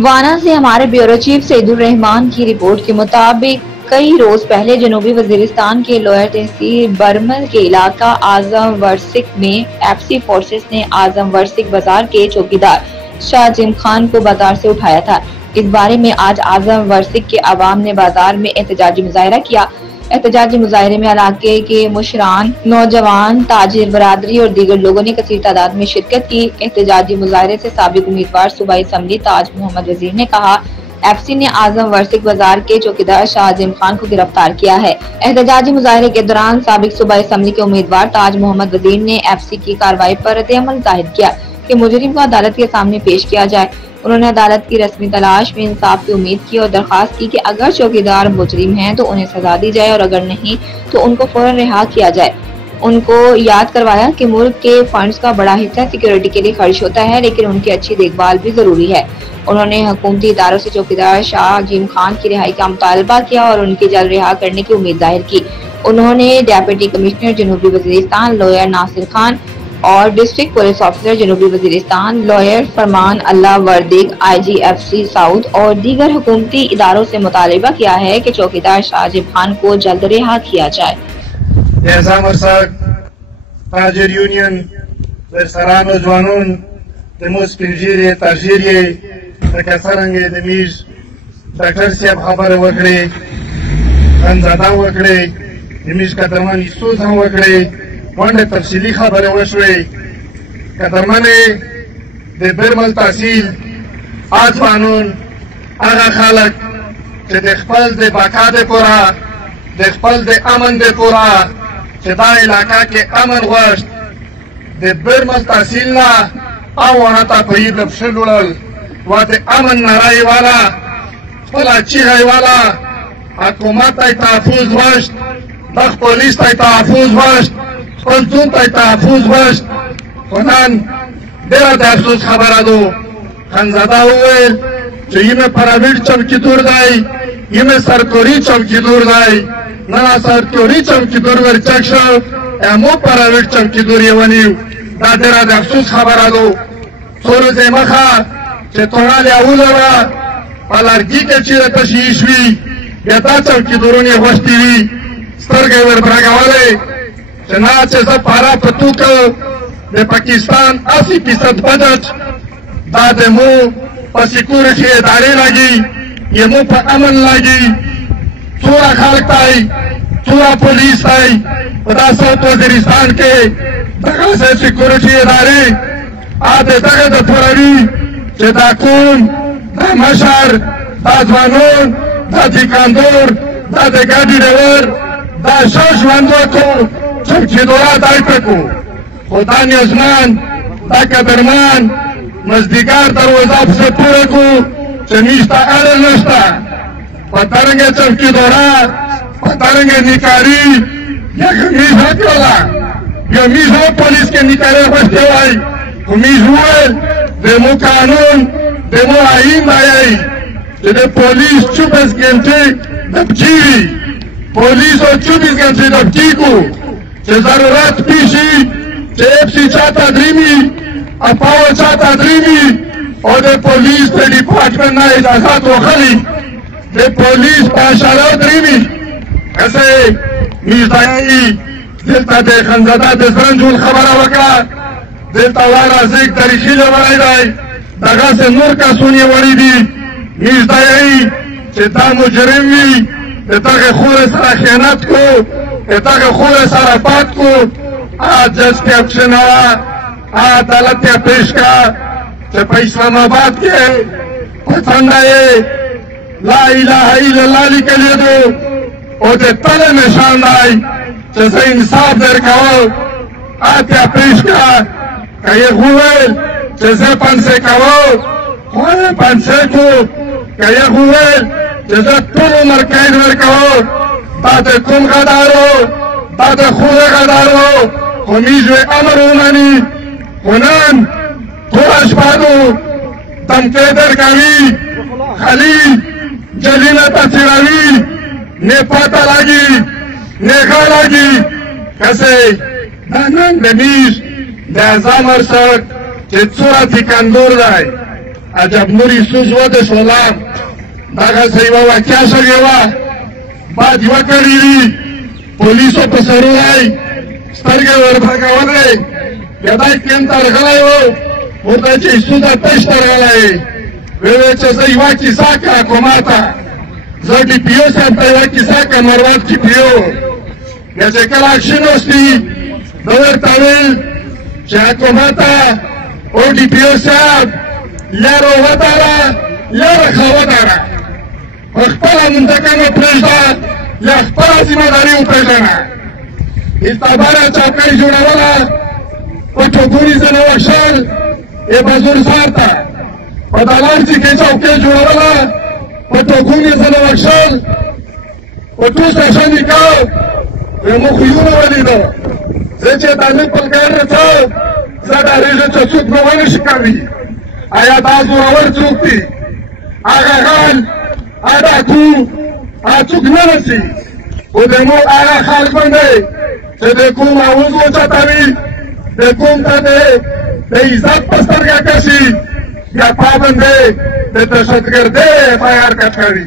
वाना से हमारे ब्यूरो चीफ सईदुर रहमान की रिपोर्ट के मुताबिक कई रोज पहले जनूबी वजीरिस्तान के लोअर तहसील बरमल के इलाका आजम वर्सिक में एफसी फोर्सेस ने आजम वर्सिक बाजार के चौकीदार शाहजिम खान को बाजार से उठाया था। इस बारे में आज आजम वर्सिक के अवाम ने बाजार में एहतजाजी मुजाहरा किया। एहतजाजी मुजाहरे में इलाके के मुशरान, नौजवान, ताजिर बरादरी और दीगर लोगों ने कसीर तादाद में शिरकत की। एहतजाजी मुजाहरे से साबिक उम्मीदवार सूबाई असम्बली ताज मोहम्मद वजीर ने कहा, एफसी ने आजम वर्सिक बाजार के चौकीदार शाहजिम खान को गिरफ्तार किया है। एहतजाजी मुजाहरे के दौरान साबिक सूबाई असम्बली के उम्मीदवार ताज मोहम्मद वजीर ने एफसी की कार्रवाई पर रद्द-ए-अमल जाहिर किया कि मुजरिम को अदालत के सामने पेश किया जाए। उन्होंने अदालत की रस्मी तलाश में इंसाफ की उम्मीद की और दरखास्त की कि अगर चौकीदार मुजरिम हैं तो उन्हें सजा दी जाए और अगर नहीं तो उनको फौरन रिहा किया जाए। उनको याद करवाया कि मुल्क के फंड्स का बड़ा हिस्सा सिक्योरिटी के लिए खर्च होता है, लेकिन उनकी अच्छी देखभाल भी जरूरी है। उन्होंने हुकूमती इदारों से चौकीदार शाहजिम खान की रिहाई का मुतालबा किया और उनकी जल्द रिहा करने की उम्मीद जाहिर की। उन्होंने डेप्यूटी कमिश्नर जनूबी वजीरिस्तान लॉयर नासिर खान और डिस्ट्रिक्ट पुलिस ऑफिसर जनूबी वजीरिस्तान लॉयर फरमान अल्लाह वर्दिक IGFC साउथ और दीगर हुकूमती इदारों से मुतालबा किया है कि चौकीदार शाहजिम खान को जल्द रिहा किया जाए। ताजिर यूनियन सरसरान नौजवानों दमोस पिंजीरे ताजिरे कसरंगे दमीज डॉक्टर साहब खबर वकड़े खनजादा वकड़े दमीज का दरमान इसोज हम वकड़े वंडे तफसीली खबर वशवे का दरमाने दे बरमल तहसील आज कानून आगा खालक के देखपल दे बाका दे पूरा देखपल दे अमन दे पूरा दा इलाका के अमन वश दे बरमल तहसील ना आवाना ता पई दफशल उड़ल वाते अमन नाराई वाला फला चिराई वाला हुकूमत ता तहफुज वश दख पुलिस ता तहफुज वश पंचून ता तहफुज वश खुदान देरा दा अफसोस खबर आदो खनजादा हुए जो ये में प्राइवेट चौकी दूर जाई ये में सरकारी चौकी दूर जाई ना सरकारी चौकी दूर वर चक्शो एमो प्राइवेट चौकी दूर ये वनी दा देरा दा अफसोस खबर आदो सोरो से मखा चे तोड़ा ले आउलवा पलारगी के चीरे तशीशवी बेटा चौकी दूरों ने वस्तीवी स्तर के वर ब्रागावाले चना चे सब पारा पतुक दे पाकिस्तान 80% बजट दादे मु सिक्योरिटी इदारे लगी ये मु पर अमन लगी चूरा खालकताई चूरा पुलिस आई बता साउथ वजीरिस्तान के दगा से सिक्योरिटी इदारे आधे दगा द फररी चे दाकून दा मशर दा जवानों दा दिकांदोर दा दे गाड़ी ड्राइवर दा शोश वांदो को चौकी दोरा दाई को खुदा न्यूज़मैन दा कदरमान नजदीकार दरवाजा से पूरे को चमीस्ता अरे नस्ता पतारंगे चौकी दोरा पतारंगे निकारी ये गमीज है क्योला गमीज है पुलिस के निकाले बचते भाई गमीज हुए देमो कानून देमो आईन आई जब पुलिस 24 घंटे दबजीवी पुलिस और 24 घंटे दबजी को जरूरत पीसी जेएफसी चाहता ड्रीमी अपावर चाहता ड्रीमी और दे पुलिस के डिपार्टमेंट ना इजाजत हो खली दे पुलिस पाशाला ड्रीमी ऐसे मिर्जाई दिलता दे खनजादा दे संजूल खबरा वका दिलता वाला जिक तरीखी जो बनाई जाए दगा से नूर का सुनिए वड़ी दी मिर्जाई चिता मुजरिमी देता के खूर सारा खयानत को देता के खूर सारा बात को आज जज के ऑप्शन अदालत के पेश का जब इस्लामाबाद के पसंद आए ला इलाहा इल्लल्लाह के लिए दो और दे तले निशान आई जैसे इंसाफ दर कहो आत्या पेश का ये हुए जैसे पंसे कहो हुए पंसे को ये हुए जैसे तुम उम्र कैद में कहो ताते कुम गदारो ताते खुले गदारो हमीज वे अमर उनानी हुनन थोड़ाश बादो तमकेदर कावी खाली जलीना तसिरावी ने पाता लागी ने खा लागी कैसे दानन दमीज दाजामर सक चित्सुरा थिकांदूर जाए عجب نوری سوز و د سلام دغه سیوا واقعیا شوې وه باد یوه کړې وي پولیسو په سرونی سترګې وربغولې بیا دا کیم ته راغلی و ورته چې سوده تش ته راغلی ویې چې زه یوه کیسه کړه حکومته زه ډي پي او صاحب ته یوه کیسه کړه مروت ډي پي او بیا چې کله اکشن وشتي ده ورته ویل چې حکومته او ډي پي او صاحب یا رو وداره یا رخه وداره خپله منطقه مو پرېږده یا خپله ذمهداري وپېژنه استعباره چوکۍ جوړوله په ټوکوني ځنه وښل یې بزرګزار ته په دالانچې کې چوکۍ جوړوله په ټوکوني ځنه وښل په ټول سټیشن یې کو زموږ خویونه ولیده زه چې دا لیک په ګاډ ته زه ډارېږم چې څوک به ونه شي کوي آیا دا زورور څوک دي هغه غل هغه ډاکو هغه څوک نه رسي خو زموږ هغه خلک باندې چې د کوم آواز وچتوي د کوم ته د عزت په سترګه کشي یا پابند دی د دهشتګردۍ اف آی آر کټ کوي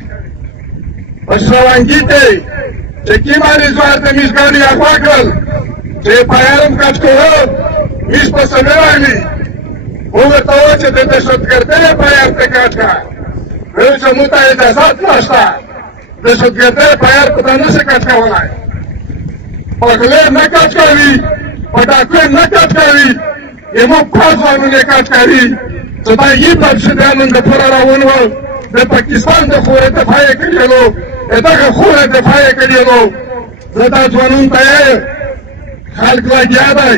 په شروانګي کې چې کوم اریزوار د میز ګاډي اغوا کړل چې اف آی آر هم کټ کړو میز پسې نه راغلي وورته وویل چې د دهشتګردۍ اف آی آر ته کټ کړه ویل چې موږ ته اجازات نشته دهشتګردۍ اف آی آر په تا نشي کټ کولی په غلې نه کټ کوي په ډاکو نه کټ کوي زموږ ځوانونه یې کټ کوي چې دا یې بچیانو دپاره روان وو د پاکستان د خورې دفاع یې کړېدلو د دغه خورې دفاع یې کړېدلو زه دا ځوانانو ته یې خلک لګیا دی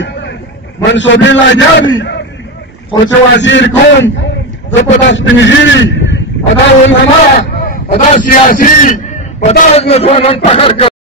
منصوبې لګیا دي خو چې وزیر کوم زه په دا سپین ږیري په دا علما په دا سیاسي په دا ځوانان فخر کوم